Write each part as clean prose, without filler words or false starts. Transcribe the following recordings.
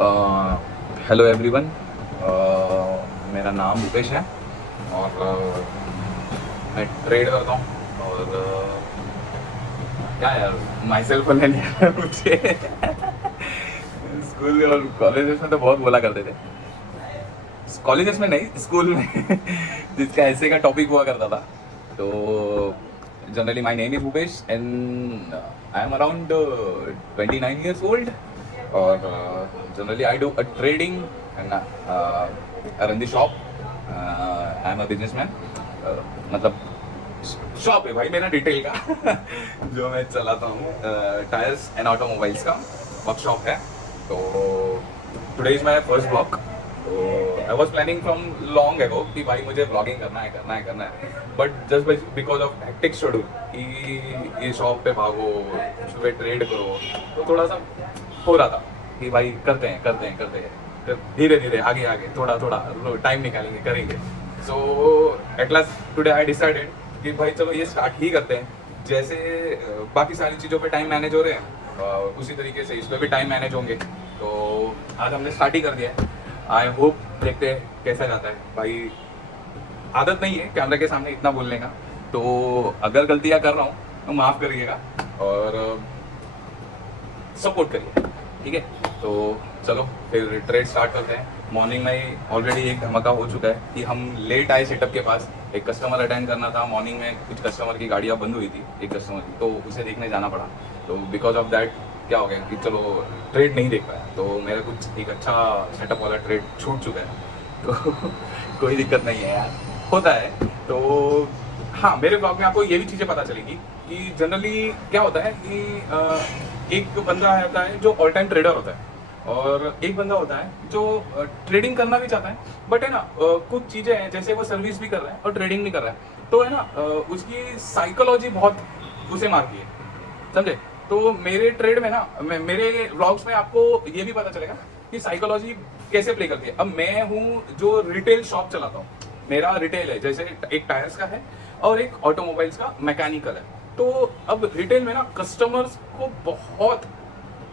Hello everyone. मेरा नाम भूपेश है और मैं ट्रेड करता हूँ और क्या यार माई सेल्फ बोलने नहीं आ रहा मुझे। स्कूल और कॉलेजेस में तो बहुत बोला करते थे, कॉलेजेस में नहीं स्कूल में। जिसका ऐसे का टॉपिक हुआ करता था। तो generally my name is Bhupesh and I am around 29 years old और generally I do a trading and I run the shop. I am a businessman. मतलब शॉप है भाई मेरा डिटेल का। जो मैं चलाता हूँ टायर्स एंड ऑटोमोबाइल्स का वर्कशॉप है। तो today is my first blog. तो I was planning from long ago कि भाई मुझे ब्लॉगिंग करना है but just because of hectic schedule कि ये शॉप पे भागो, सुबह ट्रेड करो, तो थोड़ा सा हो रहा था कि भाई करते हैं धीरे धीरे आगे थोड़ा थोड़ा टाइम निकालेंगे करेंगे। So at last today I decided कि भाई चलो ये स्टार्ट ही करते हैं। जैसे बाकी सारी चीज़ों पे टाइम मैनेज हो रहे हैं उसी तरीके से इस पर भी टाइम मैनेज होंगे। तो आज हमने स्टार्ट ही कर दिया है। आई होप देखते हैं कैसा जाता है। भाई आदत नहीं है कैमरे के सामने इतना बोलने का, तो अगर गलतियाँ कर रहा हूँ तो माफ़ करिएगा और सपोर्ट करिए, ठीक है। तो चलो फिर ट्रेड स्टार्ट करते हैं। मॉर्निंग में ऑलरेडी एक धमाका हो चुका है कि हम लेट आए सेटअप के पास। एक कस्टमर अटेंड करना था मॉर्निंग में, कुछ कस्टमर की गाड़ियाँ बंद हुई थी एक कस्टमर की, तो उसे देखने जाना पड़ा। तो बिकॉज ऑफ दैट क्या हो गया कि चलो ट्रेड नहीं देख पाया, तो मेरा कुछ एक अच्छा सेटअप वाला ट्रेड छूट चुका है। तो कोई दिक्कत नहीं है यार, होता है। तो हाँ, मेरे ब्लॉग में आपको ये भी चीज़ें पता चलेगी कि जनरली क्या होता है कि एक बंदा होता है जो ऑल टाइम ट्रेडर होता है और एक बंदा होता है जो ट्रेडिंग करना भी चाहता है, बट है ना कुछ चीज़ें हैं जैसे वो सर्विस भी कर रहा है और ट्रेडिंग भी कर रहा है, तो है ना उसकी साइकोलॉजी बहुत उसे मारती है, समझे। तो मेरे ट्रेड में ना मेरे व्लॉग्स में आपको ये भी पता चलेगा कि साइकोलॉजी कैसे प्ले करती है। अब मैं हूँ जो रिटेल शॉप चलाता हूँ, मेरा रिटेल है, जैसे एक टायर्स का है और एक ऑटोमोबाइल्स का मैकेनिकल है। तो अब रिटेल में ना कस्टमर्स को बहुत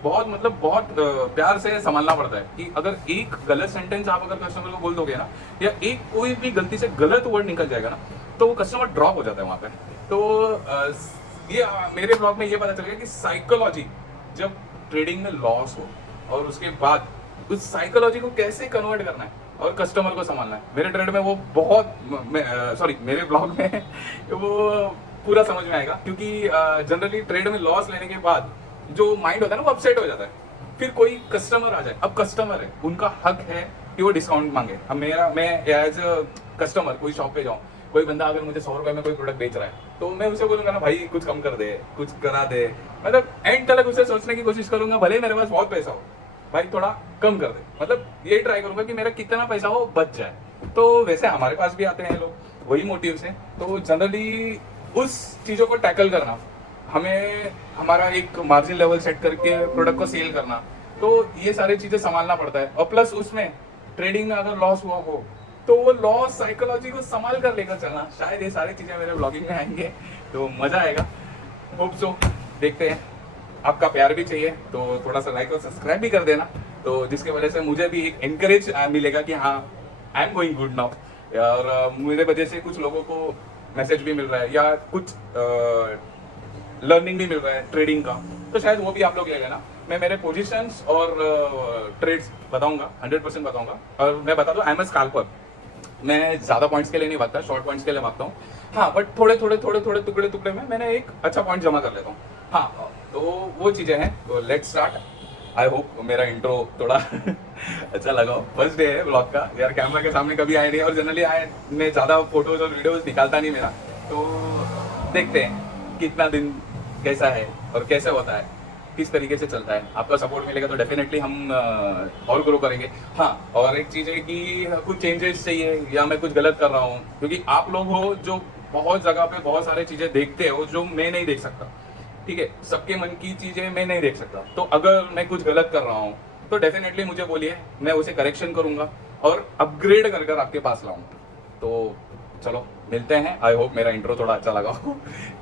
बहुत मतलब बहुत प्यार से संभालना पड़ता है कि अगर एक गलत सेंटेंस आप अगर कस्टमर को बोल दोगे ना, या एक कोई भी गलती से गलत वर्ड निकल जाएगा ना, तो वो कस्टमर ड्रॉप हो जाता है वहाँ पे। तो ये मेरे ब्लॉग में ये पता चलेगा कि साइकोलॉजी जब ट्रेडिंग में लॉस हो और उसके बाद उस साइकोलॉजी को कैसे कन्वर्ट करना है और कस्टमर को संभालना है। मेरे ट्रेड में वो बहुत सॉरी मेरे ब्लॉग में वो पूरा समझ में आएगा, क्योंकि जनरली ट्रेड में लॉस लेने के बाद जो माइंड होता है ना वो अपसेट हो जाता है। फिर कोई कस्टमर आ जाए, अब कस्टमर है, उनका हक है कि वो डिस्काउंट मांगे। अब मैं एज अ कस्टमर कोई शॉप पे जाऊँ, कोई बंदा अगर मुझे 100 रुपए में कोई प्रोडक्ट बेच रहा है, तो मैं उसे बोलूंगा ना भाई कुछ कम कर दे, कुछ करा दे। मतलब एंड तक उसे सोचने की कोशिश करूंगा, भले मेरे पास बहुत पैसा हो, भाई थोड़ा कम कर दे। मतलब ये ट्राई करूंगा कि मेरा कितना पैसा हो बच जाए। तो वैसे हमारे पास भी आते हैं लोग वही मोटिव से। तो जनरली उस चीज़ों को टैकल करना, हमें हमारा एक मार्जिन लेवल सेट करके प्रोडक्ट को सेल करना, तो ये सारी चीज़ें संभालना पड़ता है। और प्लस उसमें ट्रेडिंग में अगर लॉस हुआ हो तो वो लॉस साइकोलॉजी को संभाल कर लेकर चलना, शायद ये सारी चीज़ें मेरे ब्लॉगिंग में आएंगे तो मज़ा आएगा। होप सो, देखते हैं। आपका प्यार भी चाहिए तो थोड़ा सा लाइक और सब्सक्राइब भी कर देना, तो जिसकी वजह से मुझे भी एक एनकरेज मिलेगा कि हाँ I am going good now. और मेरे वजह से कुछ लोगों को मैसेज भी मिल रहा है या कुछ लर्निंग भी मिल रहा है ट्रेडिंग का, तो शायद वो भी आप लोग ले लेना। मैं मेरे पोजीशंस और ट्रेड्स बताऊंगा, 100% बताऊंगा। और मैं बता दूं, आई एम अ स्कैल्पर। मैं ज़्यादा पॉइंट्स के लिए नहीं भागता, शॉर्ट पॉइंट्स के लिए भागता हूँ। हाँ, बट थोड़े थोड़े टुकड़े में मैंने एक अच्छा पॉइंट जमा कर लेता हूँ। हाँ, तो वो चीज़ें हैं। तो लेट्स स्टार्ट। आई होप मेरा इंट्रो थोड़ा अच्छा लगा। फर्स्ट डे है ब्लॉग का यार, कैमरा के सामने कभी आए नहीं और जनरली आए मैं ज़्यादा फोटोज और वीडियोज निकालता नहीं मेरा। तो देखते हैं कितना दिन कैसा है और कैसे होता है, किस तरीके से चलता है। आपका सपोर्ट मिलेगा तो डेफिनेटली हम और ग्रो करेंगे। हाँ, और एक चीज़ है कि कुछ चेंजेस चाहिए या मैं कुछ गलत कर रहा हूँ, क्योंकि आप लोग हो जो बहुत जगह पे बहुत सारी चीज़ें देखते हो जो मैं नहीं देख सकता, ठीक है। सबके मन की चीज़ें मैं नहीं देख सकता, तो अगर मैं कुछ गलत कर रहा हूँ तो डेफिनेटली मुझे बोलिए, मैं उसे करेक्शन करूँगा और अपग्रेड कर कर आपके पास लाऊंगा। तो चलो मिलते हैं। आई होप मेरा इंट्रो थोड़ा अच्छा लगा हो।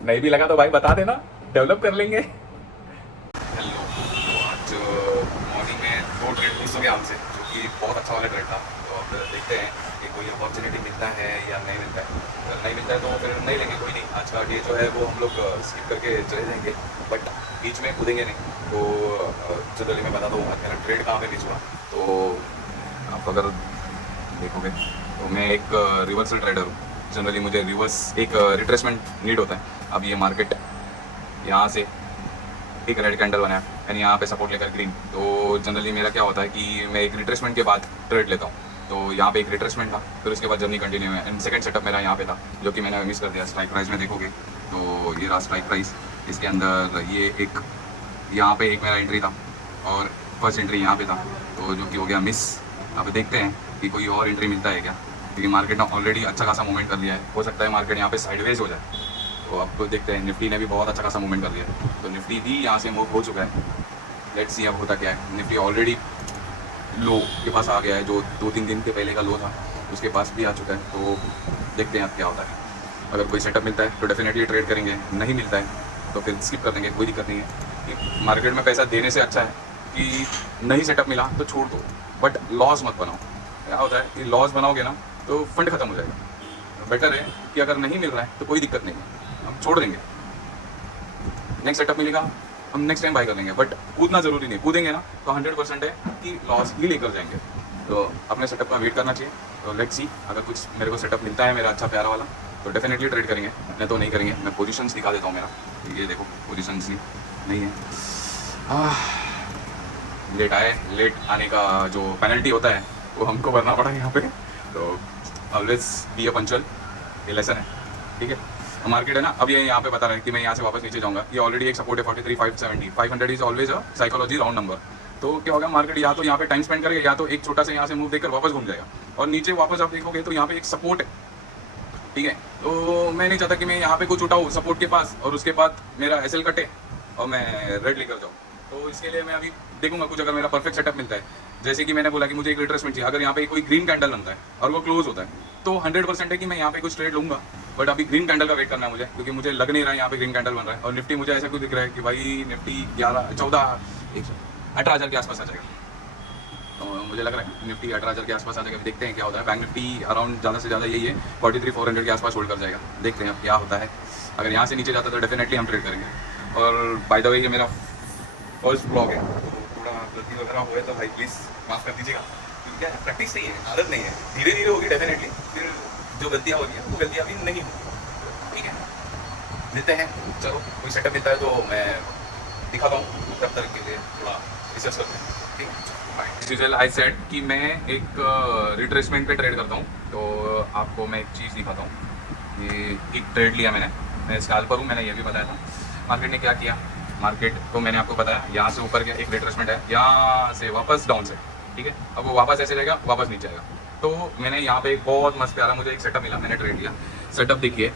नहीं भी लगा तो भाई बता देना, डेवलप कर लेंगे। हेलो, आज मॉर्निंग में 2 टारगेट 1900 के आम से, जो कि बहुत अच्छा वाला ट्रेड था। तो अब देखते हैं कि कोई अपॉर्चुनिटी मिलता है या नहीं मिलता है। अगर नहीं मिलता है तो फिर नहीं लेंगे, कोई नहीं। आज का डे जो है वो हम लोग स्किप करके चले जाएंगे, बट बीच में कूदेंगे नहीं। तो जनरली मैं बता दूँ आज मेरा ट्रेड कहाँ पे बीच हुआ। तो आप अगर देखोगे तो मैं एक रिवर्सल ट्रेडर हूँ। जनरली मुझे रिवर्स एक रिट्रेसमेंट नीड होता है। अब ये मार्केट यहाँ से एक रेड कैंडल बनाया यानी यहाँ पे सपोर्ट लेकर ग्रीन, तो जनरली मेरा क्या होता है कि मैं एक रिट्रेसमेंट के बाद ट्रेड लेता हूँ। तो यहाँ पे एक रिट्रेसमेंट था, फिर उसके बाद जर्नी कंटिन्यू है एंड सेकंड सेटअप मेरा यहाँ पे था, जो कि मैंने मिस कर दिया। स्ट्राइक प्राइस में देखोगे तो ये रहा स्ट्राइक प्राइस, इसके अंदर ये एक यहाँ पे एक मेरा एंट्री था और फर्स्ट एंट्री यहाँ पे था, तो जो कि हो गया मिस। अब देखते हैं कि कोई और एंट्री मिलता है क्या, क्योंकि मार्केट ने ऑलरेडी अच्छा खासा मूवमेंट कर लिया है। हो सकता है मार्केट यहाँ पे साइडवेज हो जाए। तो अब तो देखते हैं, निफ्टी ने भी बहुत अच्छा खासा मूवमेंट कर लिया है, तो निफ्टी भी यहाँ से मूव हो चुका है। लेट्स सी अब होता क्या है। निफ्टी ऑलरेडी लो के पास आ गया है, जो 2-3 दिन के पहले का लो था उसके पास भी आ चुका है। तो देखते हैं अब क्या होता है। अगर कोई सेटअप मिलता है तो डेफिनेटली ट्रेड करेंगे, नहीं मिलता है तो फिर स्किप कर देंगे, कोई दिक्कत नहीं है। मार्केट में पैसा देने से अच्छा है कि नहीं सेटअप मिला तो छोड़ दो, बट लॉस मत बनाओ। क्या होता है कि लॉस बनाओगे ना तो फंड खत्म हो जाएगा। बेटर है कि अगर नहीं मिल रहा है तो कोई दिक्कत नहीं है, हम छोड़ देंगे। नेक्स्ट सेटअप मिलेगा हम नेक्स्ट टाइम बाय कर लेंगे, बट कूदना जरूरी नहीं। कूदेंगे ना तो 100% है कि लॉस ही लेकर जाएंगे। तो अपने सेटअप का वेट करना चाहिए। तो लेट्स सी, अगर कुछ मेरे को सेटअप मिलता है मेरा अच्छा प्यारा वाला तो डेफिनेटली ट्रेड करेंगे, नहीं तो नहीं करेंगे। मैं पोजीशंस दिखा देता हूँ मेरा, ये देखो पोजीशंस नहीं है। लेट आए, लेट आने का जो पेनल्टी होता है वो हमको भरना पड़ा है यहाँ पे। तो ऑलवेज बी अ पंचुअल, ये लेसन है, ठीक है। मार्केट है ना, अब ये यहाँ पे बता रहा है कि मैं यहाँ से वापस नीचे जाऊँगा। ये ऑलरेडी एक सपोर्ट है 43,570, 500 is always a psychology round number. तो क्या होगा, मार्केट या तो यहाँ पे टाइम स्पेंड करेगा या तो एक छोटा सा यहाँ से मूव देकर वापस घूम जाएगा और नीचे वापस आप देखोगे तो यहाँ पे एक सपोर्ट है, ठीक है। तो मैं नहीं चाहता कि मैं यहाँ पे कुछ उठाऊँ सपोर्ट के पास और उसके बाद मेरा एसएल कटे और मैं रेड लेकर जाऊँ। तो इसके लिए मैं अभी देखूंगा कुछ, अगर मेरा परफेक्ट सेटअप मिलता है। जैसे कि मैंने बोला कि मुझे एक रिट्रेसमेंट चाहिए, अगर यहाँ पे कोई ग्रीन कैंडल बनता है और वो क्लोज होता है तो 100% है कि मैं यहाँ पे कुछ ट्रेड लूंगा। बट अभी ग्रीन कैंडल का वेट करना है मुझे, क्योंकि मुझे लग नहीं रहा है यहाँ पे ग्रीन कैंडल बन रहा है। और निफ्टी मुझे ऐसा कुछ दिख रहा है कि भाई निफ्टी 18,000 के आसपास आ जाएगा। तो मुझे लग रहा है निफ्टी 18,000 के आसपास आ जाएगा। देखते हैं क्या होता है। बैंक निफ्टी अराउंड ज़्यादा से ज़्यादा यही है 43,400 के आसपास होल्ड कर जाएगा। देखते हैं अब क्या होता है। अगर यहाँ से नीचे जाता है तो डेफिनेटली हम ट्रेड करेंगे। और बाय द वे ये मेरा फर्स्ट ब्लॉग है, तो थोड़ा गलती वगैरह हुए तो भाई प्लीज़ माफ़ कर दीजिएगा, क्योंकि क्या प्रैक्टिस नहीं है, आदत नहीं है। धीरे धीरे होगी डेफिनेटली, फिर जो गलतियाँ होगी वो गलतियाँ भी नहीं होगी, ठीक है। मिलते हैं, चलो कोई सेटअप मिलता है तो मैं दिखाता हूँ, तब तक के लिए थोड़ा रिसर्च करते हैं, ठीक है। एज यूजुअल आई सेड कि मैं एक रिट्रेसमेंट पे ट्रेड करता हूँ। तो आपको मैं एक चीज़ दिखाता हूँ। ये एक ट्रेड लिया मैं स्कैल्पर हूँ, मैंने ये भी बताया था। मार्केट ने क्या किया, मार्केट को मैंने आपको बताया यहाँ से ऊपर गया, एक रिट्रेसमेंट है, यहाँ से वापस डाउन से, ठीक है। अब वो वापस ऐसे जाएगा, वापस नीचे आएगा। तो मैंने यहाँ पे एक बहुत मस्त प्यारा मुझे एक सेटअप मिला, मैंने ट्रेड लिया। सेटअप देखिए,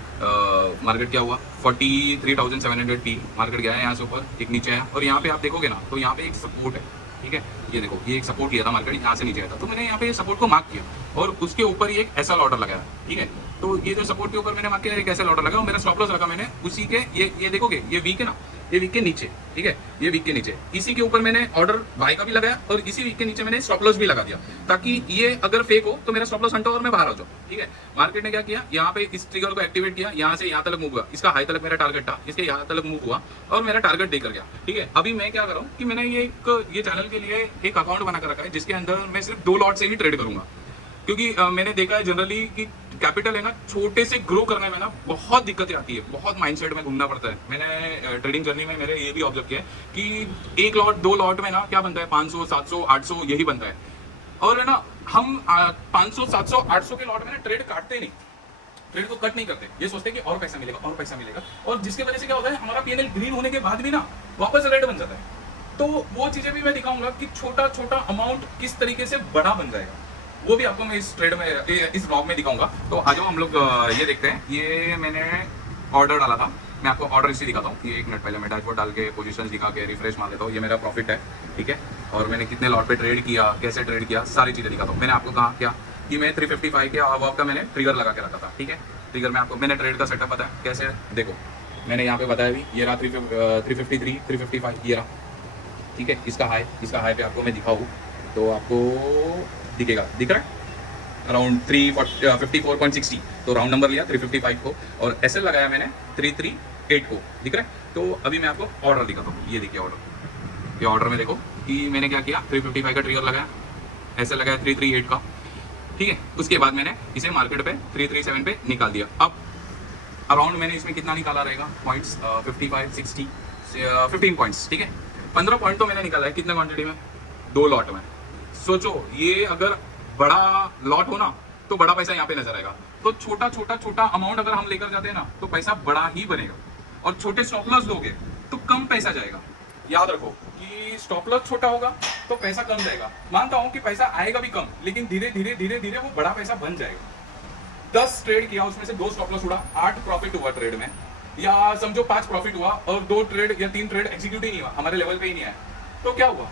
मार्केट क्या हुआ 43,700 टी, मार्केट गया है यहाँ से ऊपर, एक नीचे आया और यहाँ पे आप देखोगे ना तो यहाँ पे एक सपोर्ट है, ठीक है। ये देखो, ये एक सपोर्ट लिया था मार्केट, यहाँ से नीचे आया था। तो मैंने यहाँ पे सपोर्ट को मार्क किया और उसके ऊपर ये एक ऐसा ऑर्डर लगाया, ठीक है। तो ये जो सपोर्ट के ऊपर मैंने मार्क किया, एक ऐसा ऑर्डर लगा और मेरा स्टॉप लॉस रखा मैंने उसी के, ये देखोगे ये वीक है ना, ये वीक के नीचे, ठीक है, ये वीक के नीचे, इसी के ऊपर मैंने ऑर्डर बाय का भी लगाया और इसी वीक के नीचे मैंने स्टॉप लॉस भी लगा दिया, ताकि ये अगर फेक हो तो मेरा स्टॉप लॉस हंटो और मैं बाहर आ जाऊँ, ठीक है। मार्केट ने क्या किया, यहाँ पे इस ट्रिगर को एक्टिवेट किया, यहाँ से यहाँ तक मूव हुआ, इसका हाई तक मेरा टारगेट था, इसके यहाँ तक मूव हुआ और मेरा टारगेट देकर गया, ठीक है। अभी मैं क्या कर रहा हूँ कि मैंने ये चैनल के लिए एक अकाउंट बना कर रखा है, जिसके अंदर मैं सिर्फ 2 लॉट से ही ट्रेड करूंगा, क्योंकि मैंने देखा है जनरली कि कैपिटल है ना, छोटे से ग्रो करने में ना बहुत दिक्कतें आती है, बहुत माइंडसेट में घूमना पड़ता है। मैंने ट्रेडिंग जर्नी में मेरे ये भी ऑब्जर्व किया है कि 1 लॉट 2 लॉट में ना क्या बनता है, 500 700 800 यही बनता है। और है ना, हम 500 700 800 के लॉट में ना ट्रेड काटते नहीं, ट्रेड को कट नहीं करते, ये सोचते हैं कि और पैसा मिलेगा और पैसा मिलेगा, और जिसके वजह से क्या होता है, हमारा पीएनएल ग्रीन होने के बाद भी ना वापस रेड बन जाता है। तो वो चीजें भी मैं दिखाऊंगा कि छोटा छोटा अमाउंट किस तरीके से बड़ा बन जाएगा, वो भी आपको मैं इस ट्रेड में, इस ब्लॉग में दिखाऊंगा। तो आ जाओ हम लोग ये देखते हैं। ये मैंने ऑर्डर डाला था, मैं आपको ऑर्डर इसी दिखाता हूँ कि 1 मिनट पहले मैं डैशबोर्ड डाल के पोजीशंस दिखा के रिफ्रेश मार लेता हूँ। ये मेरा प्रॉफिट है, ठीक है, और मैंने कितने लॉट पे ट्रेड किया, कैसे ट्रेड किया, सारी चीज़ें दिखाता हूँ। मैंने आपको कहा क्या कि मैं 355 के अब का मैंने ट्रिगर लगा के रखा था, ठीक है। ट्रिगर में आपको मैंने ट्रेड का सेटअप बताया कैसे, देखो मैंने यहाँ पे बताया भी, ये रहा 353 355 ये रहा, ठीक है। इसका हाई पे आपको मैं दिखाऊँ तो आपको दिखेगा, दिख रहा है अराउंड 354.60, तो राउंड नंबर लिया 355 को, और एसएल लगाया मैंने 338 को, दिख रहा है। तो अभी मैं आपको ऑर्डर दिखाता हूँ, ये देखिए ऑर्डर, ये ऑर्डर में देखो कि मैंने क्या किया, 355 का ट्रिगर लगाया, एसएल लगाया 338 का, ठीक है। उसके बाद मैंने इसे मार्केट पे 337 पे निकाल दिया। अब अराउंड मैंने इसमें कितना निकाला रहेगा पॉइंट्स, 55 60 15 पॉइंट्स, ठीक है। 15 पॉइंट तो मैंने निकाला है, कितने क्वांटिटी में, 2 लॉट में। सोचो ये अगर बड़ा लॉट हो ना तो बड़ा पैसा यहाँ पे नजर आएगा, तो छोटा छोटा छोटा अमाउंट अगर हम लेकर जाते हैं ना तो पैसा बड़ा ही बनेगा, और छोटे स्टॉप लॉस लोगे तो कम पैसा जाएगा। याद रखो कि स्टॉप लॉस छोटा होगा तो पैसा कम जाएगा। मानता हूं कि पैसा आएगा भी कम, लेकिन धीरे धीरे धीरे धीरे वो बड़ा पैसा बन जाएगा। 10 ट्रेड किया, उसमें से 2 स्टॉप लॉस उड़ा, 8 प्रॉफिट हुआ ट्रेड में, या समझो 5 प्रॉफिट हुआ और 2 ट्रेड या 3 ट्रेड एग्जीक्यूट ही नहीं हुआ, हमारे लेवल पे ही नहीं आया, तो क्या हुआ,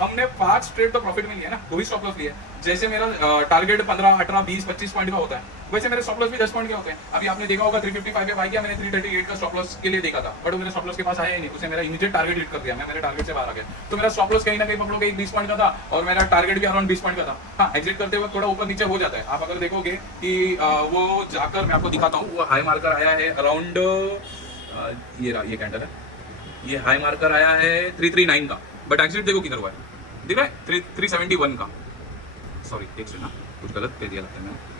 हमने 5 ट्रेड तो प्रॉफिट में लिया ना, 2 ही स्टॉप लॉस लिए। जैसे मेरा टारगेट 15 18 20 25 पॉइंट का होता है, वैसे मेरे स्टॉप लॉस भी 10 पॉइंट के होते हैं। अभी आपने देखा होगा 355 पे बाई किया मैंने, 338 का स्टॉप लॉस के लिए देखा था, बट वो मेरे स्टॉप लॉस के पास आया ही नहीं, उसे मेरा इमीडिएट टारगेट हिट कर दिया, मैं मेरे टारगेट से बाहर आ गया। तो मेरा स्टॉप लॉस कहीं ना कहीं पकड़ोगे 20 पॉइंट का था, और मेरा टारगेट भी अराउंड 20 पॉइंट का था। हाँ, एग्जिट करते वक्त थोड़ा ऊपर नीचे हो जाता है। आप अगर देखोगे कि वो जाकर, मैं आपको दिखाता हूँ, वो हाई मार्कर आया है अराउंड, ये कैंडल है, ये हाई मार्कर आया है 339 का, बट एग्जिट देखो किधर हुआ है, दिख रहा है 371 का, सॉरी एक सेकंड, कुछ गलत पे दिया लगता है मैंने,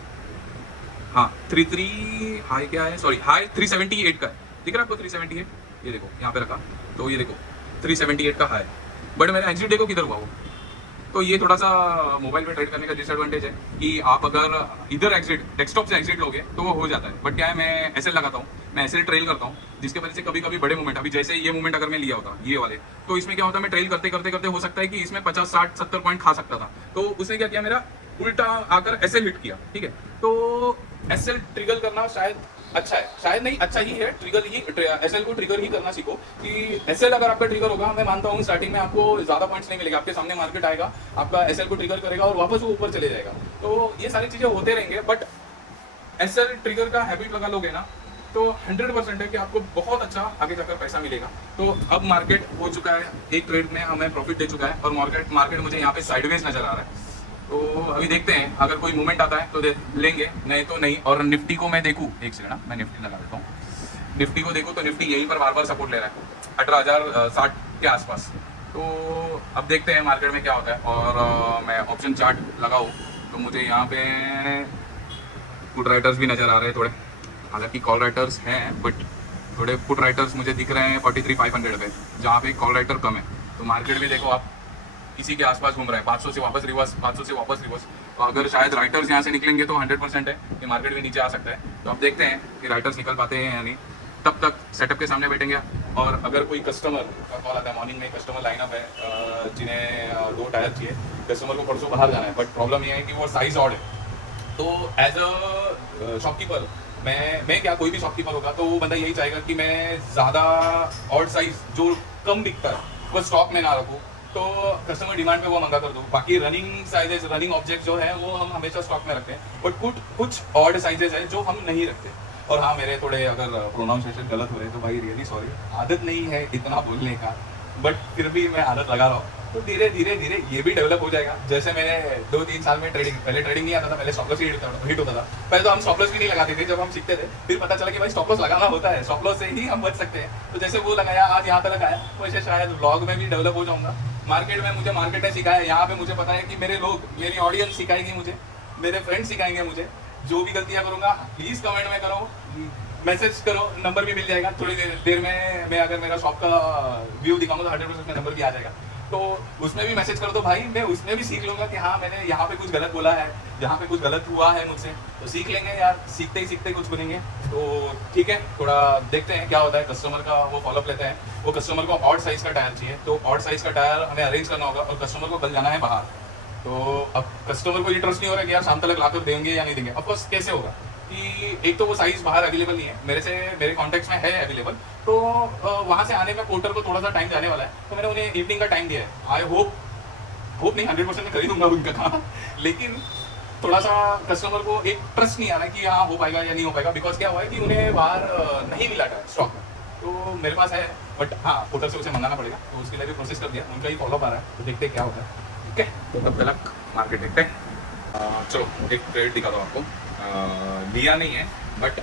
हाँ 33 हाई क्या है, सॉरी हाई 378 का है, दिख रहा है आपको 378, ये देखो यहाँ पे रखा, तो ये देखो 378 का हाई, बट मेरा एग्जिट देखो किधर हुआ वो। तो ये थोड़ा सा मोबाइल में ट्रेड करने का डिसएडवांटेज है कि आप अगर इधर एग्जिट, डेस्कटॉप से एग्जिट लोगे तो वो हो जाता है, बट क्या है, मैं एसएल लगाता हूँ, मैं एसएल ट्रेल करता हूँ, जिसके वजह से कभी कभी बड़े मूवमेंट, अभी जैसे ये मूवमेंट अगर मैं लिया होता ये वाले, तो इसमें क्या होता है, मैं ट्रेल करते करते करते हो सकता है कि इसमें 50 60 70 पॉइंट खा सकता था, तो उसने क्या किया, मेरा उल्टा आकर एसएल हिट किया, ठीक है। तो एसएल ट्रिगर करना शायद अच्छा है, शायद नहीं अच्छा ही है, ट्रिगर ही, एसएल को ट्रिगर ही करना सीखो। कि एसएल अगर आपका ट्रिगर होगा, मैं मानता हूँ स्टार्टिंग में आपको ज्यादा पॉइंट्स नहीं मिलेगा, आपके सामने मार्केट आएगा, आपका एसएल को ट्रिगर करेगा और वापस वो ऊपर चले जाएगा, तो ये सारी चीजें होते रहेंगे, बट एसएल ट्रिगर का हैबिट लगा लोगे ना तो 100% है कि आपको बहुत अच्छा आगे जाकर पैसा मिलेगा। तो अब मार्केट हो चुका है, एक ट्रेड में हमें प्रॉफिट दे चुका है, और मार्केट मुझे यहाँ पे साइडवेज नजर आ रहा है। तो अभी देखते हैं, अगर कोई मूवमेंट आता है तो लेंगे, नहीं तो नहीं। और निफ्टी को मैं देखूँ, एक सेकंड मैं निफ्टी लगा देता हूँ, निफ्टी को देखूँ तो निफ्टी यहीं पर बार बार सपोर्ट ले रहा है 18,060 के आसपास। तो अब देखते हैं मार्केट में क्या होता है। और मैं ऑप्शन चार्ट लगाऊँ तो मुझे यहाँ पे पुट राइटर्स भी नज़र आ रहे हैं थोड़े, हालांकि कॉल राइटर्स हैं बट थोड़े पुट राइटर्स मुझे दिख रहे हैं 43,500 पे, जहाँ पे कॉल राइटर कम है। तो मार्केट में देखो आप इसी के आसपास घूम रहा है, 500 से वापस रिवर्स, 500 से वापस रिवर्स। तो अगर शायद राइटर्स यहाँ से निकलेंगे तो 100% है कि मार्केट भी नीचे आ सकता है। तो अब देखते हैं कि राइटर्स निकल पाते हैं या नहीं, तब तक सेटअप के सामने बैठेंगे। और अगर कोई कस्टमर का कॉल आता है, मॉर्निंग में कस्टमर लाइनअप है जिन्हें 2 टायर चाहिए, कस्टमर को परसों बाहर जाना है, बट प्रॉब्लम ये है कि वो साइज ऑड है। तो एज अ शॉपकीपर मैं क्या, कोई भी शॉपकीपर होगा तो वो बंदा यही चाहेगा कि मैं ज़्यादा ऑड साइज जो कम दिखता है वो स्टॉक में ना रखूँ, तो कस्टमर डिमांड पे वो मंगा कर दो। बाकी रनिंग साइजेस, रनिंग ऑब्जेक्ट जो है वो हम हमेशा स्टॉक में रखते हैं, बट कुछ ऑड साइजेस है जो हम नहीं रखते। और हाँ, मेरे थोड़े अगर प्रोनाउंसिएशन गलत हो रहे तो भाई रियली सॉरी, आदत नहीं है इतना बोलने का, बट फिर भी मैं आदत लगा रहा हूँ। तो धीरे धीरे धीरे ये भी डेवलप हो जाएगा। जैसे मैंने 2-3 साल में पहले ट्रेडिंग नहीं आता था, पहले स्टॉप लॉस ही हिट होता था। पहले तो हम स्टॉप लॉस भी नहीं लगाते थे जब हम सीखते थे, फिर पता चला कि भाई स्टॉप लॉस लगाना होता है, स्टॉप लॉस से ही हम बच सकते हैं। तो जैसे वो लगाया, आज यहाँ तक आया, वैसे शायद व्लॉग में भी डेवलप हो जाऊंगा। मार्केट में मुझे मार्केट ने सिखाया, यहाँ पे मुझे पता है कि मेरे लोग, मेरी ऑडियंस सिखाएगी मुझे, मेरे फ्रेंड्स सिखाएंगे मुझे। जो भी गलतियाँ करूँगा प्लीज़ कमेंट में करो, मैसेज करो, नंबर भी मिल जाएगा। थोड़ी देर में मैं अगर मेरा शॉप का व्यू दिखाऊंगा तो 100% नंबर भी आ जाएगा, तो उसमें भी मैसेज करो, तो भाई मैं उसमें भी सीख लूँगा कि हाँ मैंने यहाँ पे कुछ गलत बोला है, यहाँ पे कुछ गलत हुआ है मुझसे, तो सीख लेंगे यार, सीखते ही सीखते कुछ बनेंगे। तो ठीक है, थोड़ा देखते हैं क्या होता है। कस्टमर का वो फॉलोअप लेते हैं, वो कस्टमर को ऑड साइज़ का टायर चाहिए, तो ऑड साइज़ का टायर हमें अरेंज करना होगा, और कस्टमर को कल जाना है बाहर। तो अब कस्टमर को ये ट्रस्ट नहीं हो रहा कि यार शाम तक लाकर देंगे या नहीं देंगे। ऑफकोर्स कैसे होगा कि एक तो वो साइज़ बाहर अवेलेबल नहीं है, मेरे कॉन्टेक्ट्स में है अवेलेबल, तो वहाँ से आने में पोर्टर को थोड़ा सा टाइम जाने वाला है, तो मैंने उन्हें इवनिंग का टाइम दिया है। आई होप नहीं 100% मैं खरीदूंगा उनका काम, लेकिन थोड़ा सा कस्टमर को एक ट्रस्ट नहीं आ रहा है कि हाँ हो पाएगा या नहीं हो पाएगा, बिकॉज क्या हुआ है कि उन्हें बाहर नहीं मिला था स्टॉक में। तो मेरे पास है, बट हाँ पोर्टर से उसे मंगाना पड़ेगा, तो उसके लिए भी प्रोसेस कर दिया, उनका ही फॉलोअप आ रहा है, तो देखते हैं क्या होता है। ठीक है, तो तब तक मार्केट देखते हैं। चलो एक ट्रेड दिखाता हूँ आपको। लिया नहीं है बट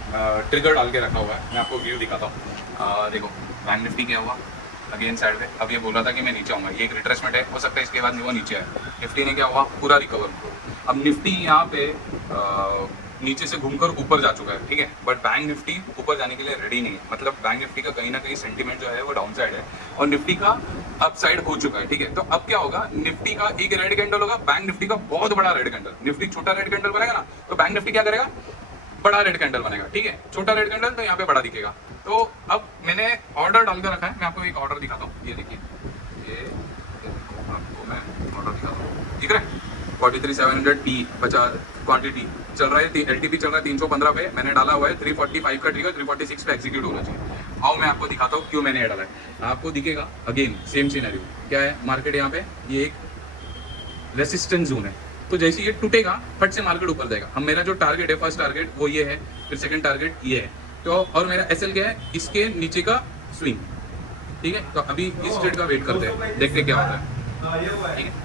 ट्रिगर डाल के रखा हुआ है, मैं आपको व्यू दिखाता हूँ। देखो बैंक निफ्टी क्या हुआ अगेन साइड में, अब ये बोल रहा था कि मैं नीचे आऊँगा, ये एक रिट्रेसमेंट है, हो सकता है इसके बाद वो नीचे आए। निफ्टी ने क्या हुआ पूरा रिकवर, अब निफ्टी यहाँ पे नीचे से घूमकर ऊपर जा चुका है, ठीक है, बट बैंक निफ्टी ऊपर जाने के लिए रेडी नहीं है। मतलब बैंक निफ्टी का कहीं ना कहीं सेंटीमेंट जो है वो डाउन साइड है और निफ्टी का अप साइड हो चुका है, ठीक है। तो अब क्या होगा, निफ्टी का एक रेड कैंडल होगा, बैंक निफ्टी का बहुत बड़ा रेड कैंडल। निफ्टी छोटा रेड कैंडल बनेगा ना, तो बैंक निफ्टी क्या करेगा, बड़ा रेड कैंडल बनेगा, ठीक है। छोटा रेड कैंडल तो यहाँ पे बड़ा दिखेगा। तो अब मैंने ऑर्डर डालकर रखा है, मैं आपको एक ऑर्डर दिखाता हूँ, ये देखिए, ये आपको मैं ऑर्डर दिखाता हूँ, ठीक है। 43,700 P 50 क्वांटिटी चल रहा है, एलटीपी चल रहा है 315 पे, मैंने डाला हुआ है 345 का ट्रिगर, 346 पे एग्जीक्यूट होना चाहिए। हाउ मैं आपको दिखाता हूँ क्यों मैंने ये डाला है, आपको दिखेगा अगेन सेम सीनरी। क्या है मार्केट यहाँ पे, ये एक रेसिस्टेंस जोन है, तो जैसे ये टूटेगा फट से मार्केट ऊपर जाएगा। हम मेरा जो टारगेट है, फर्स्ट टारगेट वो ये है, फिर सेकंड टारगेट ये है, तो और मेरा एसएल क्या है, इसके नीचे का स्विंग, ठीक है। तो अभी इस ट्रेड का वेट करते हैं, देखते क्या होता है, ठीक है।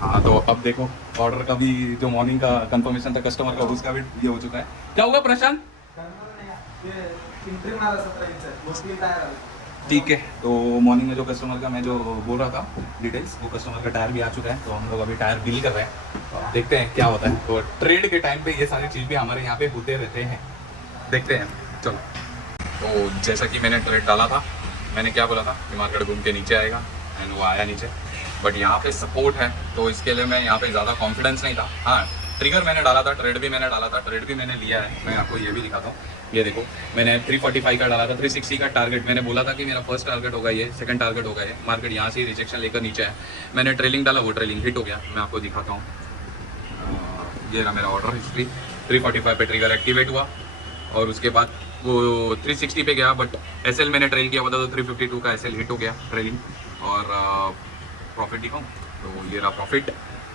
हाँ तो अब देखो ऑर्डर का भी जो मॉर्निंग का कंफर्मेशन था कस्टमर का, उसका भी ये हो चुका है। क्या हुआ प्रशांत, ठीक है। तो मॉर्निंग में जो कस्टमर का मैं जो बोल रहा था डिटेल्स, वो कस्टमर का टायर भी आ चुका है, तो हम लोग अभी टायर बिल कर रहे हैं, तो अब देखते हैं क्या होता है। तो ट्रेड के टाइम पे ये सारी चीज़ भी हमारे यहाँ पे होते रहते हैं, देखते हैं। चलो तो जैसा कि मैंने ट्रेड डाला था, मैंने क्या बोला था कि मार्केट घूम के नीचे आएगा, एंड वो आया नीचे, बट यहाँ पे सपोर्ट है, तो इसके लिए मैं यहाँ पे ज़्यादा कॉन्फिडेंस नहीं था। हाँ ट्रिगर मैंने डाला था, ट्रेड भी मैंने डाला था, ट्रेड भी मैंने लिया है, मैं आपको ये भी दिखाता हूँ। ये देखो मैंने 345 का डाला था, 360 का टारगेट मैंने बोला था कि मेरा फर्स्ट टारगेट होगा ये, सेकंड टारगेट होगा ये। मार्केट यहाँ से रिजेक्शन लेकर नीचे है, मैंने ट्रेलिंग डाला, वो ट्रेलिंग हिट हो गया। मैं आपको दिखाता हूँ, ये रहा मेरा ऑर्डर हिस्ट्री। 345 पे ट्रिगर एक्टिवेट हुआ और उसके बाद वो 360 पे गया, बट एसएल मैंने ट्रेल किया हुआ था, तो 352 का एसएल हिट हो गया ट्रेलिंग। और प्रॉफिट दिखाऊँ तो ये रहा प्रॉफिट।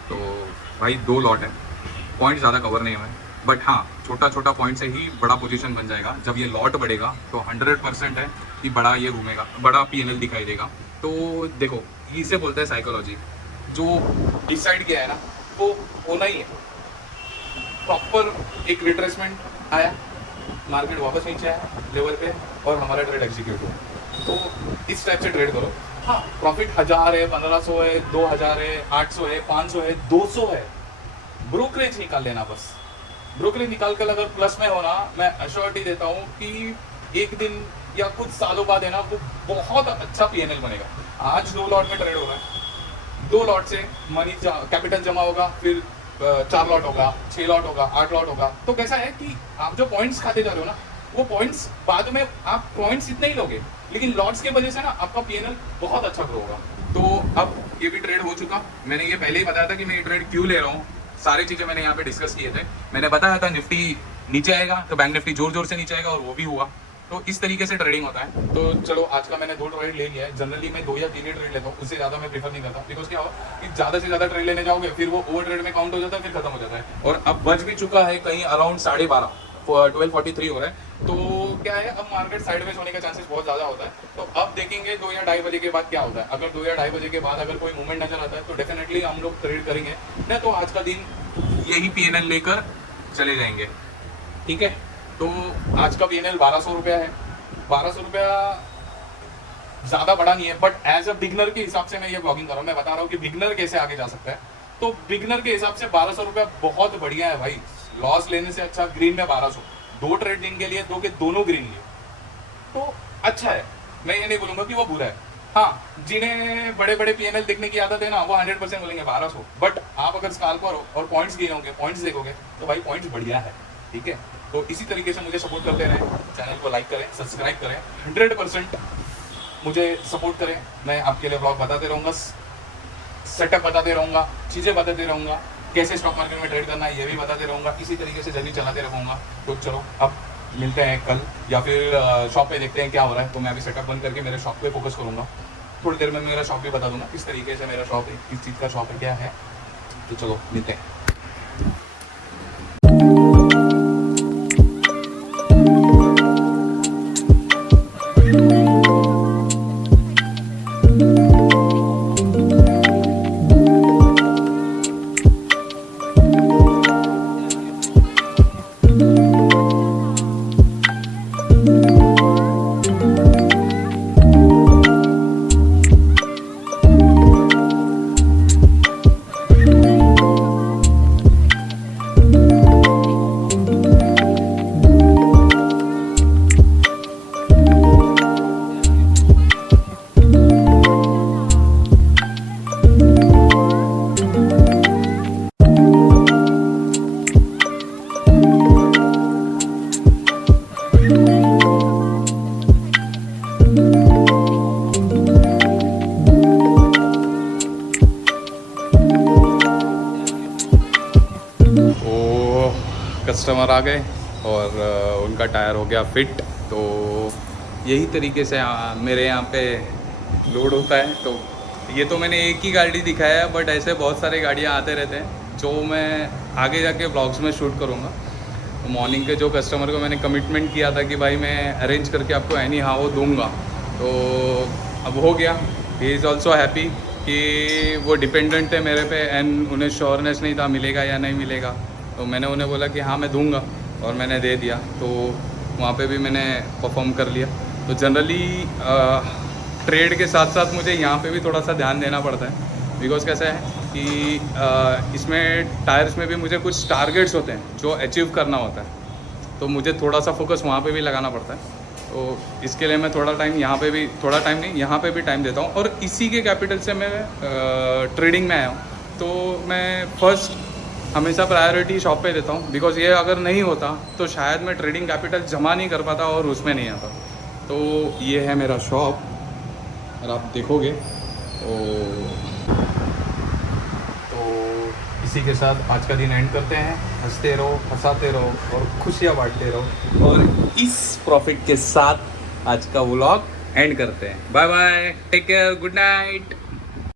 तो भाई 2 लॉट है, पॉइंट ज़्यादा कवर नहीं हुए, बट हाँ छोटा छोटा पॉइंट से ही बड़ा पोजीशन बन जाएगा। जब ये लॉट बढ़ेगा तो 100% है कि बड़ा ये घूमेगा, बड़ा पीएनएल दिखाई देगा। तो देखो इसे बोलते हैं साइकोलॉजी, जो डिसाइड किया है ना वो होना ही है। प्रॉपर एक रिट्रेसमेंट आया, मार्केट वापस नीचे आया लेवल पे और हमारा ट्रेड एग्जीक्यूट हुआ। तो इस टाइप से ट्रेड करो। हाँ प्रॉफिट 1000 है, 1500 है, 2000 है, 800 है, 500 है, 200 है, ब्रोकरेज निकाल लेना बस। ब्रोकरेज निकाल कर अगर प्लस में होना, मैं अश्योरिटी देता हूँ कि एक दिन या कुछ सालों बाद है ना वो बहुत अच्छा पीएनएल बनेगा। आज 2 लॉट में ट्रेड हो रहा है, 2 लॉट से मनी कैपिटल जमा होगा, फिर 4 लॉट होगा, 6 लॉट होगा, 8 लॉट होगा। तो कैसा है कि आप जो पॉइंट्स खाते जा रहे हो ना, वो पॉइंट्स बाद में आप पॉइंट्स इतने ही लोगे, लेकिन लॉट्स की वजह से ना आपका पीएनएल बहुत अच्छा ग्रो होगा। तो अब ये भी ट्रेड हो चुका। मैंने ये पहले ही बताया था कि मैं ये ट्रेड क्यों ले रहा हूँ, सारी चीज़ें मैंने यहाँ पे डिस्कस किए थे। मैंने बताया था निफ्टी नीचे आएगा तो बैंक निफ्टी जोर जोर से नीचे आएगा, और वो भी हुआ। तो इस तरीके से ट्रेडिंग होता है। तो चलो आज का मैंने 2 ट्रेड ले लिया है। जनरली मैं 2 या 3 ही ट्रेड लेता हूँ, उससे ज़्यादा मैं प्रीफर नहीं करता, बिकॉज क्या हो कि ज़्यादा से ज़्यादा ट्रेड लेने जाओगे फिर वो ओवर ट्रेड में काउंट हो जाता है, फिर खत्म हो जाता है। और अब बज भी चुका है कहीं अराउंड 12:30, 12:43 हो रहा है। तो क्या है, अब मार्केट साइडवेज होने का चांसेस बहुत ज़्यादा होता है। तो अब देखेंगे 2 या 2:30 बजे के बाद क्या होता है। अगर 2 या 2:30 बजे के बाद अगर कोई मूवमेंट नजर आता है तो डेफिनेटली हम लोग ट्रेड करेंगे, नहीं तो आज का दिन यही पीएनएल लेकर चले जाएंगे, ठीक है। तो आज का पीएनएल 1200 रुपया है। 1200 रुपया ज़्यादा बड़ा नहीं है, बट एज अ बिगनर के हिसाब से मैं ये ब्लॉगिंग कर रहा हूँ। मैं बता रहा हूँ कि बिगनर कैसे आगे जा सकता है। तो बिगनर के हिसाब से 1200 रुपया बहुत बढ़िया है भाई। लॉस लेने से अच्छा ग्रीन में 1200, 2 ट्रेडिंग के लिए 2 के दोनों ग्रीन लिए तो अच्छा है। मैं ये नहीं बोलूँगा कि वो बुरा है। हाँ, जिन्हें बड़े बड़े पीएनएल देखने की आदत है ना, वो 100% बोलेंगे 1200, बट आप अगर स्काल्पर हो और पॉइंट्स गिनोगे, पॉइंट्स देखोगे तो भाई पॉइंट्स बढ़िया है, ठीक है। तो इसी तरीके से मुझे सपोर्ट करते रहें, चैनल को लाइक करें, सब्सक्राइब करें, 100% मुझे सपोर्ट करें। मैं आपके लिए ब्लॉग बताते रहूँगा, सेटअप बताते रहूँगा, चीज़ें बताते रहूँगा, कैसे स्टॉक मार्केट में ट्रेड करना है ये भी बताते रहूँगा। इसी तरीके से जर्नी चलाते रहूँगा। तो चलो अब मिलते हैं कल, या फिर शॉप पे देखते हैं क्या हो रहा है। तो मैं अभी सेटअप बंद करके मेरे शॉप पे फोकस करूँगा। थोड़ी देर में मेरा शॉप भी बता दूँगा किस तरीके से मेरा शॉप है, किस चीज़ का शॉप है, क्या है। तो चलो मिलते हैं। कस्टमर आ गए और उनका टायर हो गया फिट। तो यही तरीके से मेरे यहाँ पे लोड होता है। तो ये तो मैंने एक ही गाड़ी दिखाया है, बट ऐसे बहुत सारे गाड़ियाँ आते रहते हैं जो मैं आगे जाके ब्लॉग्स में शूट करूँगा। तो मॉर्निंग के जो कस्टमर को मैंने कमिटमेंट किया था कि भाई मैं अरेंज करके आपको एनी हाउ दूंगा, तो अब हो गया। ही इज़ ऑल्सो हैप्पी कि वो डिपेंडेंट है मेरे पे एंड उन्हें श्योरनेस नहीं था मिलेगा या नहीं मिलेगा। तो मैंने उन्हें बोला कि हाँ मैं दूंगा, और मैंने दे दिया। तो वहाँ पे भी मैंने परफॉर्म कर लिया। तो जनरली ट्रेड के साथ साथ मुझे यहाँ पे भी थोड़ा सा ध्यान देना पड़ता है, बिकॉज कैसा है कि इसमें टायर्स में भी मुझे कुछ टारगेट्स होते हैं जो अचीव करना होता है, तो मुझे थोड़ा सा फोकस वहाँ पे भी लगाना पड़ता है। तो इसके लिए मैं थोड़ा टाइम यहाँ पे भी, थोड़ा टाइम नहीं यहाँ पे भी टाइम देता हूँ। और इसी के कैपिटल से मैं ट्रेडिंग में आया हूँ, तो मैं फर्स्ट हमेशा प्रायोरिटी शॉप पे देता हूँ, बिकॉज ये अगर नहीं होता तो शायद मैं ट्रेडिंग कैपिटल जमा नहीं कर पाता और उसमें नहीं आता। तो ये है मेरा शॉप, और आप देखोगे तो इसी के साथ आज का दिन एंड करते हैं। हंसते रहो, हंसाते रहो और खुशियाँ बांटते रहो, और इस प्रॉफिट के साथ आज का व्लॉग एंड करते हैं। Bye bye, take care, good night.